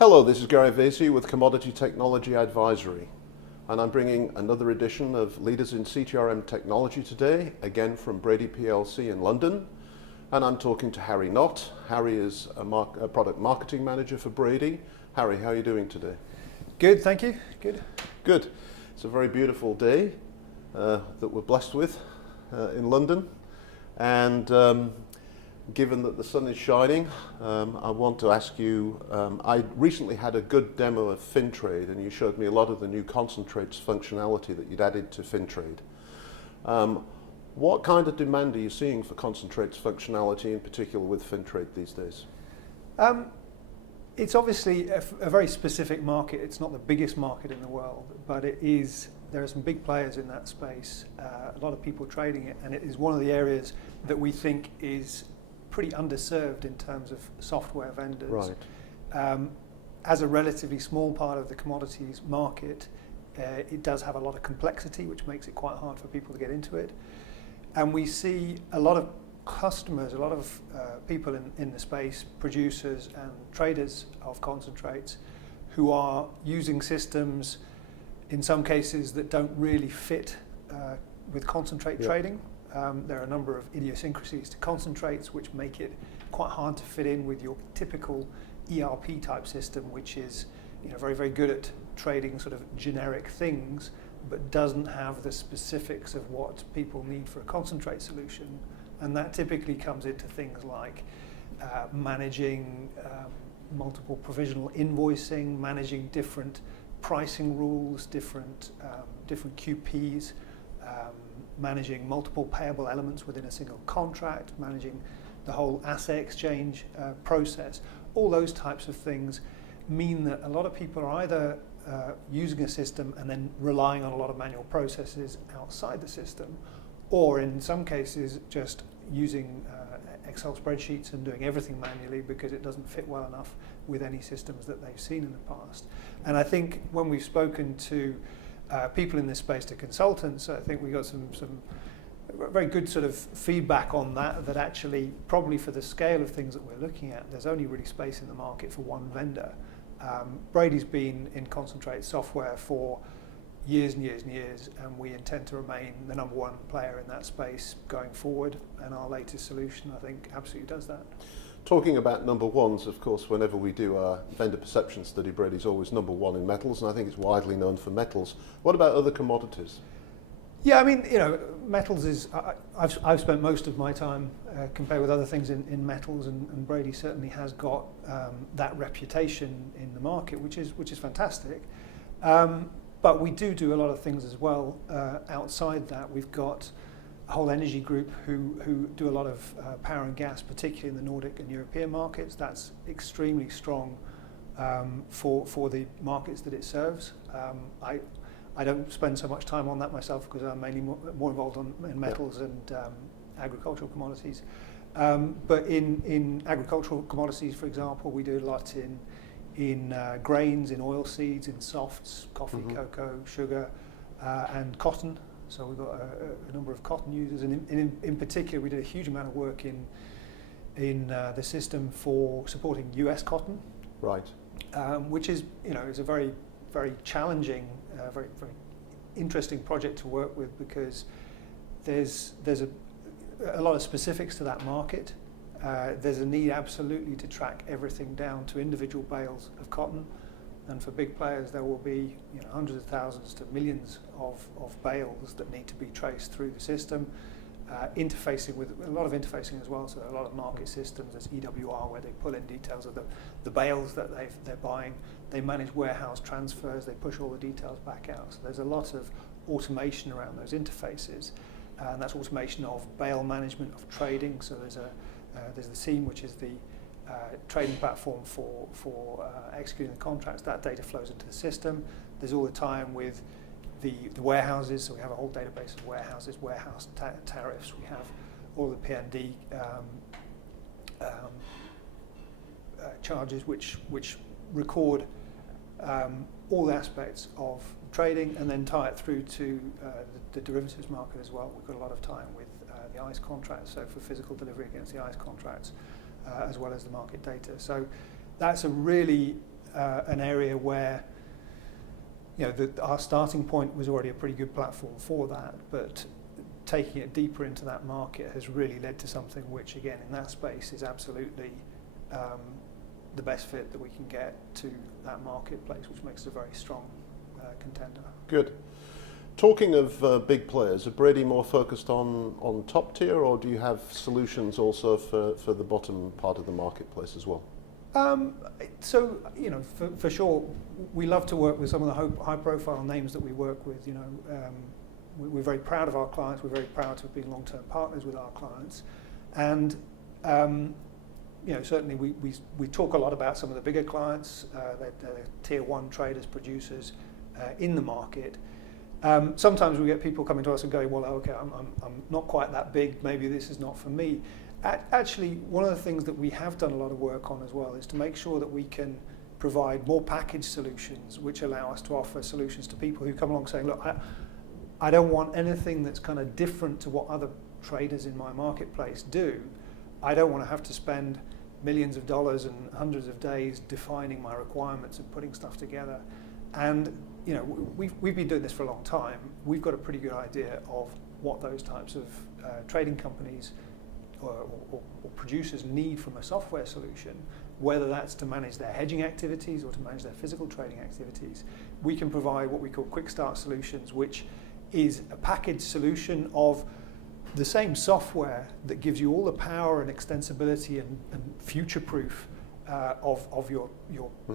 Hello, this is Gary Vasey with Commodity Technology Advisory, and I'm bringing another edition of Leaders in CTRM Technology today, again from Brady plc in London, and I'm talking to Harry Knott. Harry is a product marketing manager for Brady. Harry, how are you doing today? Good, thank you. Good. Good. It's a very beautiful day that we're blessed with in London, and given that the sun is shining, I want to ask you, I recently had a good demo of FinTrade, and you showed me a lot of the new concentrates functionality that you'd added to FinTrade. What kind of demand are you seeing for concentrates functionality, in particular with FinTrade these days? It's obviously a very specific market. It's not the biggest market in the world, but it is. There are some big players in that space, a lot of people trading it, and it is one of the areas that we think is pretty underserved in terms of software vendors. Right. As a relatively small part of the commodities market, it does have a lot of complexity, which makes it quite hard for people to get into it. And we see a lot of customers, a lot of people in the space, producers and traders of concentrates, who are using systems in some cases that don't really fit with concentrate trading. There are a number of idiosyncrasies to concentrates which make it quite hard to fit in with your typical ERP type system, which is very, very good at trading sort of generic things, but doesn't have the specifics of what people need for a concentrate solution. And that typically comes into things like managing multiple provisional invoicing, managing different pricing rules, different QPs, managing multiple payable elements within a single contract, managing the whole asset exchange process. All those types of things mean that a lot of people are either using a system and then relying on a lot of manual processes outside the system, or in some cases just using Excel spreadsheets and doing everything manually because it doesn't fit well enough with any systems that they've seen in the past. And I think when we've spoken to people in this space, to consultants, I think we got some very good sort of feedback on that actually probably for the scale of things that we're looking at, there's only really space in the market for one vendor. Brady's been in concentrate software for years and years and years, and we intend to remain the number one player in that space going forward, and our latest solution I think absolutely does that. Talking about number ones, of course, whenever we do our vendor perception study, Brady's always number one in metals, and I think it's widely known for metals. What about other commodities? Yeah, I mean, metals is, I've spent most of my time compared with other things in metals, and Brady certainly has got that reputation in the market, which is fantastic. But we do a lot of things as well outside that. We've got a whole energy group who do a lot of power and gas, particularly in the Nordic and European markets. That's extremely strong for the markets that it serves. I don't spend so much time on that myself because I'm mainly more involved in metals and agricultural commodities. But in agricultural commodities, for example, we do a lot in grains, in oil seeds, in softs, coffee, cocoa, sugar, and cotton. So we've got a number of cotton users, and in particular, we did a huge amount of work in the system for supporting US cotton, right? Which is is a very, very challenging, very, very interesting project to work with because there's a lot of specifics to that market. There's a need absolutely to track everything down to individual bales of cotton, and for big players there will be hundreds of thousands to millions of bales that need to be traced through the system. Interfacing with a lot of interfacing as well, so a lot of market systems. There's EWR where they pull in details of the bales that they're buying. They manage warehouse transfers. They push all the details back out. So there's a lot of automation around those interfaces, and that's automation of bale management, of trading. So there's the SEAM, which is the trading platform for executing the contracts. That data flows into the system. There's all the time with the warehouses, so we have a whole database of warehouses, warehouse tariffs. We have all the P&D charges, which record all the aspects of trading and then tie it through to the derivatives market as well. We've got a lot of time with the ICE contracts, so for physical delivery against the ICE contracts, as well as the market data. So that's a really an area where our starting point was already a pretty good platform for that, but taking it deeper into that market has really led to something which, again, in that space is absolutely the best fit that we can get to that marketplace, which makes it a very strong contender. Good. Talking of big players, are Brady more focused on top tier, or do you have solutions also for the bottom part of the marketplace as well? So, for sure, we love to work with some of the high-profile names that we work with. We're very proud of our clients. We're very proud to have been long-term partners with our clients, and certainly we talk a lot about some of the bigger clients. They're tier one traders, producers in the market. Sometimes we get people coming to us and going, well, okay, I'm not quite that big. Maybe this is not for me. Actually, one of the things that we have done a lot of work on as well is to make sure that we can provide more packaged solutions which allow us to offer solutions to people who come along saying, look, I don't want anything that's kind of different to what other traders in my marketplace do. I don't want to have to spend millions of dollars and hundreds of days defining my requirements and putting stuff together. And we've been doing this for a long time. We've got a pretty good idea of what those types of trading companies or producers need from a software solution, whether that's to manage their hedging activities or to manage their physical trading activities. We can provide what we call quick start solutions, which is a packaged solution of the same software that gives you all the power and extensibility and future-proof of your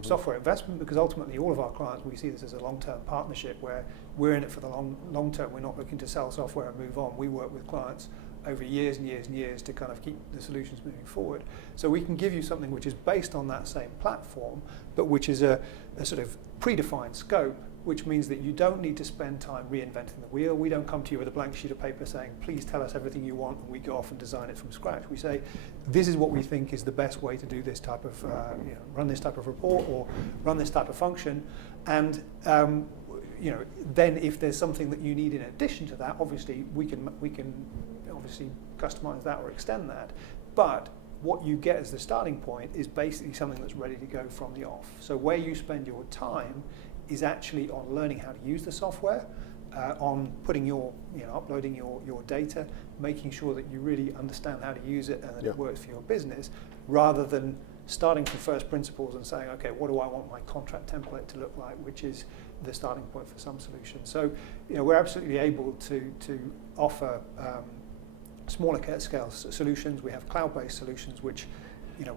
software investment, because ultimately all of our clients, we see this as a long-term partnership where we're in it for the long term. We're not looking to sell software and move on. We work with clients over years and years and years to kind of keep the solutions moving forward. So we can give you something which is based on that same platform, but which is a sort of predefined scope, which means that you don't need to spend time reinventing the wheel. We don't come to you with a blank sheet of paper saying, please tell us everything you want, and we go off and design it from scratch. We say, this is what we think is the best way to do this type of, run this type of report or run this type of function. And then if there's something that you need in addition to that, obviously we can obviously customize that or extend that. But what you get as the starting point is basically something that's ready to go from the off. So where you spend your time is actually on learning how to use the software, on putting uploading your data, making sure that you really understand how to use it and that it works for your business, rather than starting from first principles and saying, okay, what do I want my contract template to look like, which is the starting point for some solutions. So, we're absolutely able to offer smaller scale solutions. We have cloud-based solutions which,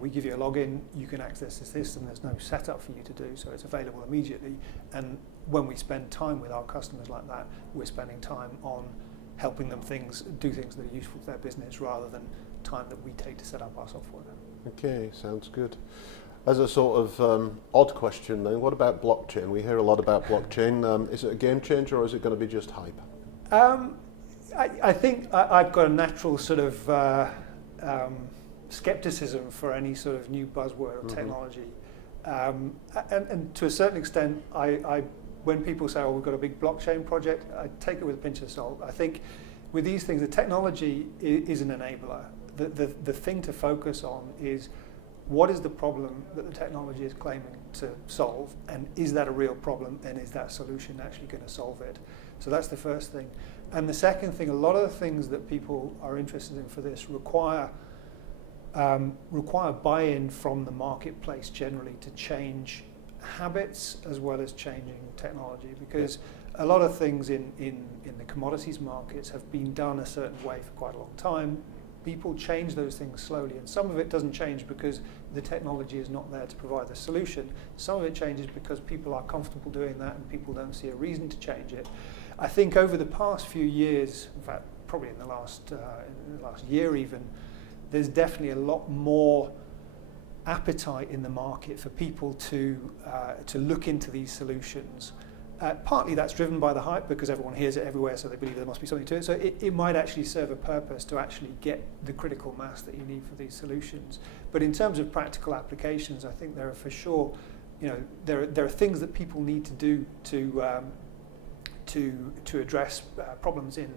we give you a login, you can access the system, there's no setup for you to do, so it's available immediately. And when we spend time with our customers like that, we're spending time on helping them do things that are useful to their business, rather than time that we take to set up our software. Okay, sounds good. As a sort of odd question then, what about blockchain? We hear a lot about blockchain. Is it a game changer, or is it going to be just hype? I think I've got a natural sort of skepticism for any sort of new buzzword or technology. And to a certain extent, when people say, oh, we've got a big blockchain project, I take it with a pinch of salt. I think with these things, the technology is an enabler. The thing to focus on is, what is the problem that the technology is claiming to solve, and is that a real problem, and is that solution actually going to solve it? So that's the first thing. And the second thing, a lot of the things that people are interested in for this require buy-in from the marketplace generally to change habits as well as changing technology, because a lot of things in the commodities markets have been done a certain way for quite a long time. People change those things slowly, and some of it doesn't change because the technology is not there to provide the solution. Some of it changes because people are comfortable doing that and people don't see a reason to change it. I think over the past few years, in fact probably in the last year even, there's definitely a lot more appetite in the market for people to look into these solutions. Partly that's driven by the hype, because everyone hears it everywhere, so they believe there must be something to it. So it might actually serve a purpose to actually get the critical mass that you need for these solutions. But in terms of practical applications, I think there are for sure, there are things that people need to do to address problems in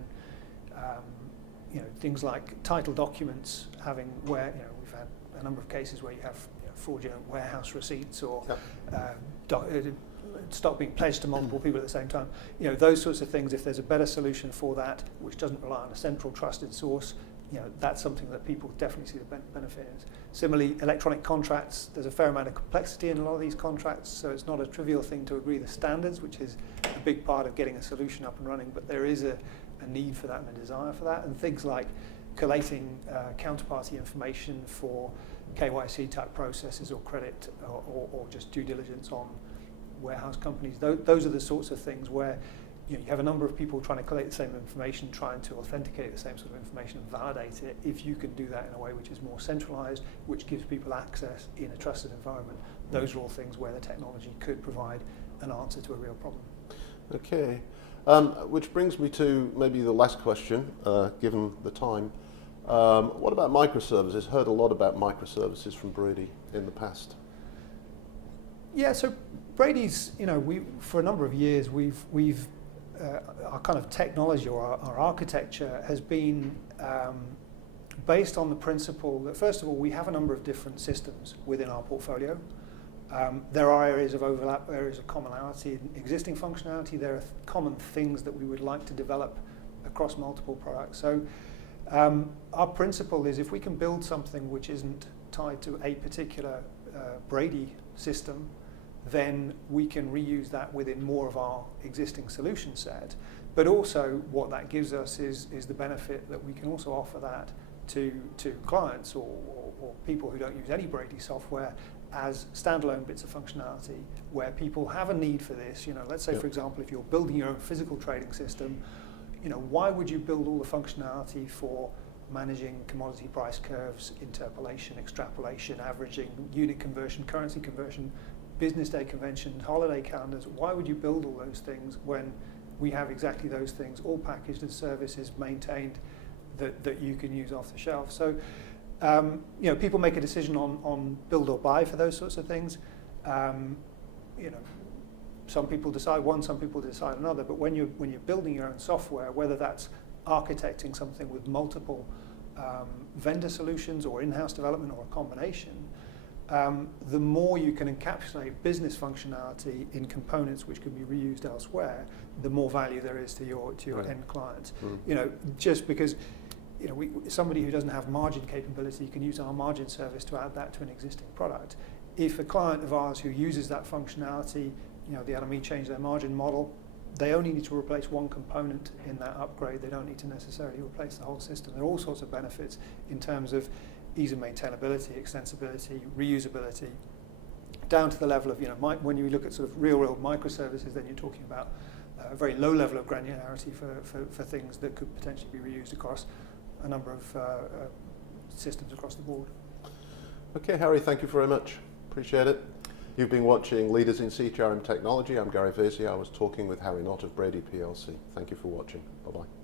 things like title documents, where we've had a number of cases where you have fraudulent warehouse receipts or Yep. stock being pledged to multiple people at the same time. Those sorts of things, if there's a better solution for that, which doesn't rely on a central trusted source, that's something that people definitely see the benefit in. Similarly, electronic contracts, there's a fair amount of complexity in a lot of these contracts, so it's not a trivial thing to agree the standards, which is a big part of getting a solution up and running, but there is a need for that and a desire for that. And things like collating counterparty information for KYC type processes or credit or just due diligence on warehouse companies, those are the sorts of things where you have a number of people trying to collect the same information, trying to authenticate the same sort of information and validate it. If you can do that in a way which is more centralized, which gives people access in a trusted environment, those are all things where the technology could provide an answer to a real problem. Okay, which brings me to maybe the last question, given the time. What about microservices? Heard a lot about microservices from Brady in the past. Yeah, so Brady's, we for a number of years we've our kind of technology or our architecture has been based on the principle that, first of all, we have a number of different systems within our portfolio. There are areas of overlap, areas of commonality in existing functionality. There are common things that we would like to develop across multiple products. So our principle is, if we can build something which isn't tied to a particular Brady system, then we can reuse that within more of our existing solution set. But also what that gives us is the benefit that we can also offer that to clients or people who don't use any Brady software as standalone bits of functionality where people have a need for this. Let's say, for example, if you're building your own physical trading system, why would you build all the functionality for managing commodity price curves, interpolation, extrapolation, averaging, unit conversion, currency conversion, business day convention, holiday calendars? Why would you build all those things when we have exactly those things all packaged as services maintained that you can use off the shelf? So, people make a decision on build or buy for those sorts of things. Some people decide one, some people decide another. But when you're building your own software, whether that's architecting something with multiple vendor solutions or in-house development or a combination, the more you can encapsulate business functionality in components which can be reused elsewhere, the more value there is to your end clients. Just because somebody who doesn't have margin capability can use our margin service to add that to an existing product. If a client of ours who uses that functionality, the LME change their margin model, they only need to replace one component in that upgrade. They don't need to necessarily replace the whole system. There are all sorts of benefits in terms of ease of maintainability, extensibility, reusability, down to the level of, when you look at sort of real-world microservices, then you're talking about a very low level of granularity for things that could potentially be reused across a number of systems across the board. Okay, Harry, thank you very much. Appreciate it. You've been watching Leaders in CTRM Technology. I'm Gary Vasey. I was talking with Harry Knott of Brady plc. Thank you for watching. Bye-bye.